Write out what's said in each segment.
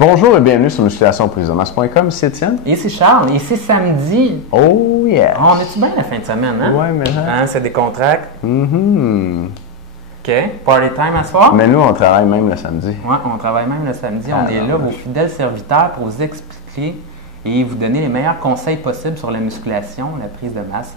Bonjour et bienvenue sur musculationpourisemasse.com, c'est Étienne. Et c'est Charles, et c'est samedi. Oh yeah! On est-tu bien la fin de semaine, hein? Ouais, mais Hein, c'est des contracts. Mm-hmm. OK. Party time à soir? Mais nous, on travaille même le samedi. Ouais, on travaille même le samedi. On est là, vos fidèles serviteurs, pour vous expliquer et vous donner les meilleurs conseils possibles sur la musculation, la prise de masse,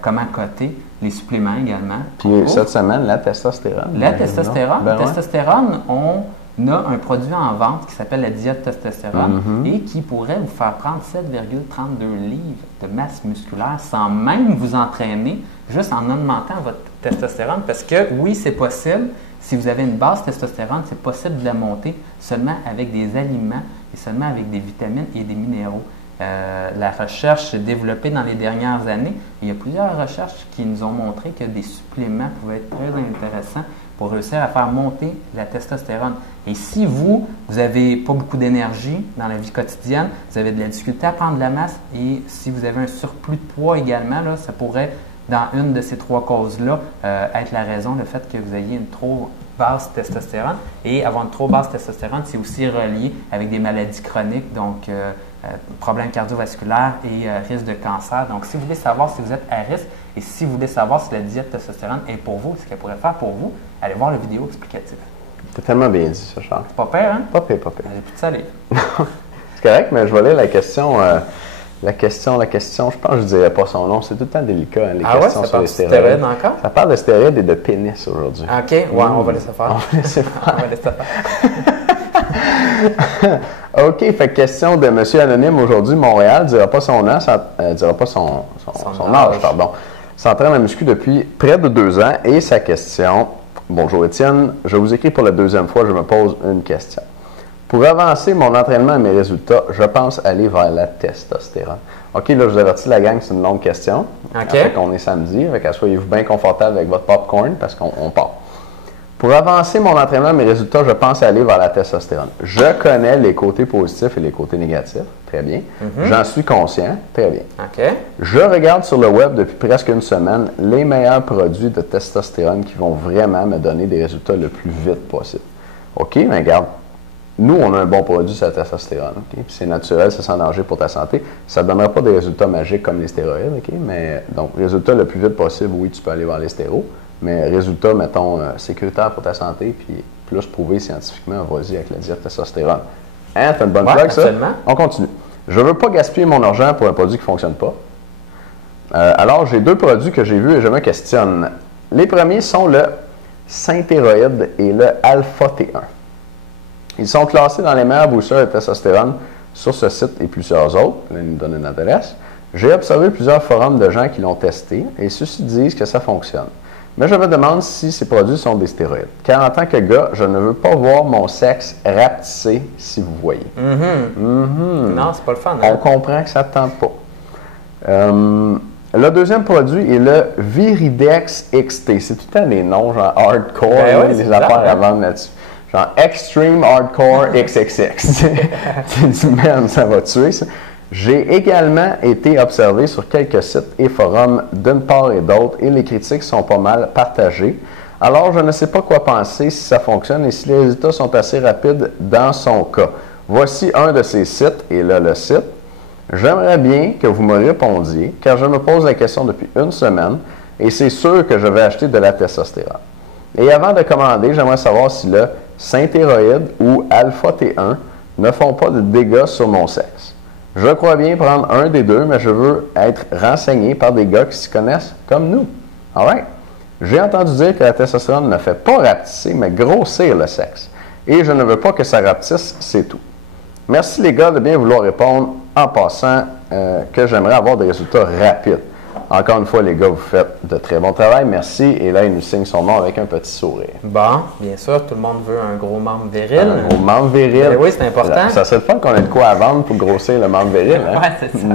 comment coter, les suppléments également. Puis cette semaine, la testostérone. La testostérone. Ben La testostérone, on a un produit en vente qui s'appelle la diète testostérone et qui pourrait vous faire prendre 7,32 livres de masse musculaire sans même vous entraîner, juste en augmentant votre testostérone. Parce que oui, c'est possible. Si vous avez une basse testostérone, c'est possible de la monter seulement avec des aliments et seulement avec des vitamines et des minéraux. La recherche s'est développée dans les dernières années. Il y a plusieurs recherches qui nous ont montré que des suppléments pouvaient être très intéressants pour réussir à faire monter la testostérone. Et si vous n'avez pas beaucoup d'énergie dans la vie quotidienne, vous avez de la difficulté à prendre de la masse et si vous avez un surplus de poids également, là, ça pourrait, dans une de ces trois causes-là, être la raison, le fait que vous ayez une trop basse testostérone. Et avoir une trop basse testostérone, c'est aussi relié avec des maladies chroniques, donc problèmes cardiovasculaires et risque de cancer. Donc, si vous voulez savoir si vous êtes à risque et si vous voulez savoir si la diète testostérone est pour vous, ce qu'elle pourrait faire pour vous, allez voir la vidéo explicative. T'as tellement bien dit ça, Charles. C'est pas pire, hein? Pas pire, pas pire. J'ai plus de salive. C'est correct, mais je vais lire la question. La question, je pense que je ne dirais pas son nom. C'est tout le temps délicat, hein, les questions sur les stéroïdes. Encore? Ça parle de stéroïdes et de pénis aujourd'hui. OK, ouais, on va laisser faire. On va laisser faire. On va laisser faire. OK, fait que question de M. Anonyme aujourd'hui, Montréal, dira pas son âge, dira pas son âge, pardon. S'entraîne à muscu depuis près de 2 ans et sa question, bonjour Étienne, je vous écris pour la deuxième fois, je me pose une question. Pour avancer mon entraînement et mes résultats, je pense aller vers la testostérone. OK, là, je vous avertis, la gang, c'est une longue question. OK. Fait qu'on est samedi, fait que soyez-vous bien confortable avec votre popcorn parce qu'on part. Pour avancer mon entraînement et mes résultats, je pense aller vers la testostérone. Je connais les côtés positifs et les côtés négatifs. Très bien. J'en suis conscient. Très bien. OK. Je regarde sur le web depuis presque une semaine les meilleurs produits de testostérone qui vont vraiment me donner des résultats le plus vite possible. OK, mais regarde. Nous, on a un bon produit sur la testostérone. Okay? C'est naturel, c'est sans danger pour ta santé. Ça ne donnera pas des résultats magiques comme les stéroïdes. Okay? Mais donc, résultat le plus vite possible, oui, tu peux aller vers les stéros. Mais résultat, mettons, sécuritaire pour ta santé, puis plus prouvé scientifiquement, vas-y avec la diète testostérone. Hein, t'as une bonne plug, ça? On continue. Je ne veux pas gaspiller mon argent pour un produit qui ne fonctionne pas. Alors, j'ai 2 produits que j'ai vus et je me questionne. Les premiers sont le Syntéroïde et le Alpha-T1. Ils sont classés dans les meilleurs boosters de testostérone sur ce site et plusieurs autres. Là, ils nous donnent une adresse. J'ai observé plusieurs forums de gens qui l'ont testé et ceux-ci disent que ça fonctionne. Mais je me demande si ces produits sont des stéroïdes. Car en tant que gars, je ne veux pas voir mon sexe rapetisser, si vous voyez. Non, c'est pas le fun. Hein? On comprend que ça ne te tente pas. Le deuxième produit est le Viridex XT. C'est tout le temps des noms, genre hardcore, les affaires à vendre là-dessus. Genre Extreme Hardcore XXX. Tu dis, man, ça va tuer, ça. J'ai également été observé sur quelques sites et forums d'une part et d'autre et les critiques sont pas mal partagées. Alors, je ne sais pas quoi penser si ça fonctionne et si les résultats sont assez rapides dans son cas. Voici un de ces sites, et là le site. J'aimerais bien que vous me répondiez, car je me pose la question depuis une semaine et c'est sûr que je vais acheter de la testostérone. Et avant de commander, j'aimerais savoir si le Syntéroïde ou Alpha-T1 ne font pas de dégâts sur mon sexe. Je crois bien prendre un des deux, mais je veux être renseigné par des gars qui s'y connaissent comme nous. All right? J'ai entendu dire que la testostérone ne fait pas rapetisser, mais grossir le sexe. Et je ne veux pas que ça rapetisse, c'est tout. Merci les gars de bien vouloir répondre en passant que j'aimerais avoir des résultats rapides. Encore une fois, les gars, vous faites de très bon travail. Merci. Et là, il nous signe son nom avec un petit sourire. Bon, bien sûr, tout le monde veut un gros membre viril. Un gros membre viril. Ben oui, c'est important. Ça serait le fun qu'on ait de quoi à vendre pour grossir le membre viril. Hein? Oui, c'est ça.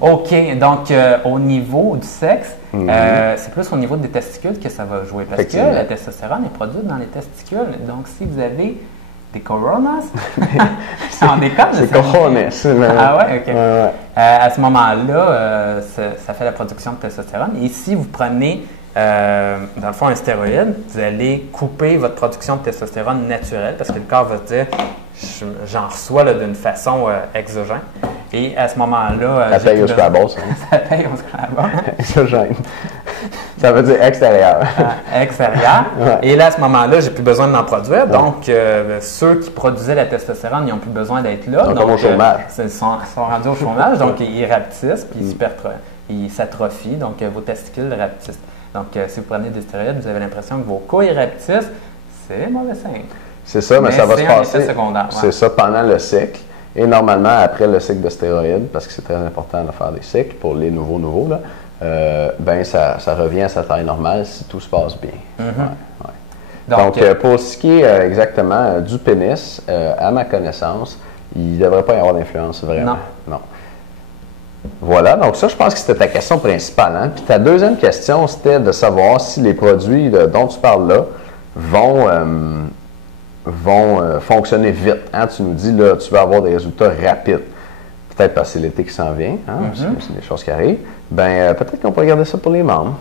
OK. Donc, au niveau du sexe, c'est plus au niveau des testicules que ça va jouer. Parce que la testostérone est produite dans les testicules. Donc, si vous avez des coronas, en déconne. C'est coronas. Ah ouais, OK. Ouais. À ce moment-là, ça fait la production de testostérone. Et si vous prenez dans le fond, un stéroïde, vous allez couper votre production de testostérone naturelle parce que le corps va se dire j'en reçois d'une façon exogène. Et à ce moment-là. Ça paye au Scrabble, ça. Ça paye au Scrabble. Exogène. Ça veut dire extérieur. Extérieur. Ouais. Et là, à ce moment-là, j'ai plus besoin d'en produire. Ouais. Donc, ceux qui produisaient la testostérone, ils n'ont plus besoin d'être là. Donc, au chômage. Ils sont rendus au chômage, donc ils rapetissent, puis ils s'atrophient, donc vos testicules rapetissent. Donc, si vous prenez des stéroïdes, vous avez l'impression que vos couilles rapetissent, c'est mauvais signe. C'est ça, mais ça va se passer. C'est ça pendant le cycle. Et normalement, après le cycle de stéroïdes, parce que c'est très important de faire des cycles pour les nouveaux, là, ça revient à sa taille normale si tout se passe bien. Mm-hmm. Donc, pour ce qui est exactement du pénis, à ma connaissance, il ne devrait pas y avoir d'influence vraiment. Non. Voilà, donc ça, je pense que c'était ta question principale. Hein? Puis ta deuxième question, c'était de savoir si les produits dont tu parles là vont fonctionner vite. Hein? Tu nous dis, là, tu vas avoir des résultats rapides. Peut-être parce que c'est l'été qui s'en vient, hein? C'est des choses qui arrivent. Peut-être qu'on peut regarder ça pour les membres.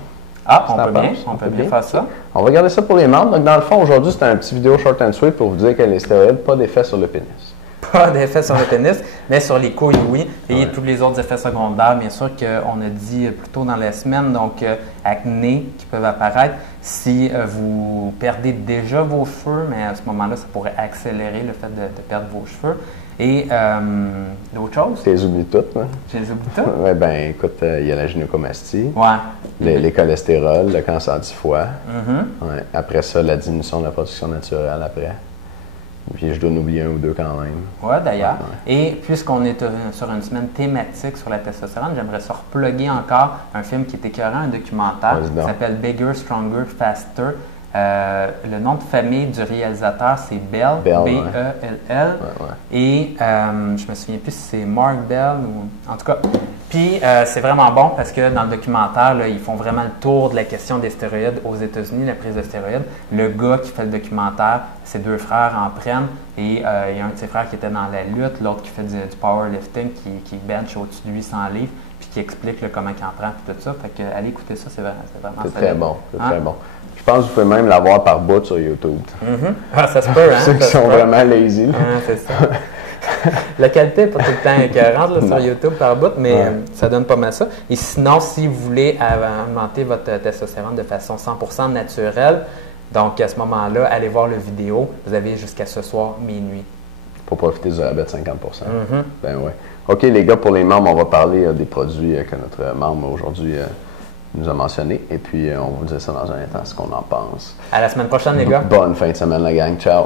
Ah, on peut bien faire ça. On va regarder ça pour les membres. Donc, dans le fond, aujourd'hui, c'était un petit vidéo short and sweet pour vous dire que les stéroïdes, pas d'effet sur le pénis. Pas d'effet sur le pénis, mais sur les couilles, oui. Et tous les autres effets secondaires, bien sûr, qu'on a dit plus tôt dans la semaine, donc acné qui peuvent apparaître. Si vous perdez déjà vos cheveux, mais à ce moment-là, ça pourrait accélérer le fait de perdre vos cheveux. Et d'autres choses? Tu les oublies toutes, hein? Je les oublie toutes? Oui, écoute, il y a la gynécomastie, ouais. les cholestérols, le cancer du foie. Mm-hmm. Ouais. Après ça, la diminution de la production naturelle après. Puis je dois en oublier un ou deux quand même. Oui, d'ailleurs. Ouais. Et puisqu'on est sur une semaine thématique sur la testostérone, j'aimerais ça repluguer encore un film qui est écœurant, un documentaire qui s'appelle Bigger, Stronger, Faster. Le nom de famille du réalisateur, c'est Bell, B-E-L-L. Ouais. Et je me souviens plus si c'est Mark Bell ou... En tout cas, puis c'est vraiment bon parce que dans le documentaire, là, ils font vraiment le tour de la question des stéroïdes aux États-Unis, la prise de stéroïdes. Le gars qui fait le documentaire, ses deux frères en prennent et il y a un de ses frères qui était dans la lutte, l'autre qui fait du powerlifting, qui bench au-dessus de 800 livres, puis qui explique là, comment il en prend et tout ça. Fait que allez écouter ça, c'est vraiment très bon. C'est très bon. Je pense que vous pouvez même l'avoir par bout sur YouTube. Mm-hmm. Ah, ça se peut, hein? Ceux qui sont vraiment lazy. C'est ça. La qualité n'est pas tout le temps écœurante sur YouTube par bout, mais ça donne pas mal ça. Et sinon, si vous voulez augmenter votre testostérone de façon 100% naturelle, donc à ce moment-là, allez voir la vidéo. Vous avez jusqu'à ce soir, minuit. Pour profiter du rabais de 50%. Ben ouais. OK, les gars, pour les membres, on va parler des produits que notre membre aujourd'hui nous a mentionné. Et puis, on vous dit ça dans un instant, ce qu'on en pense. À la semaine prochaine, les gars. Bonne fin de semaine, la gang. Ciao.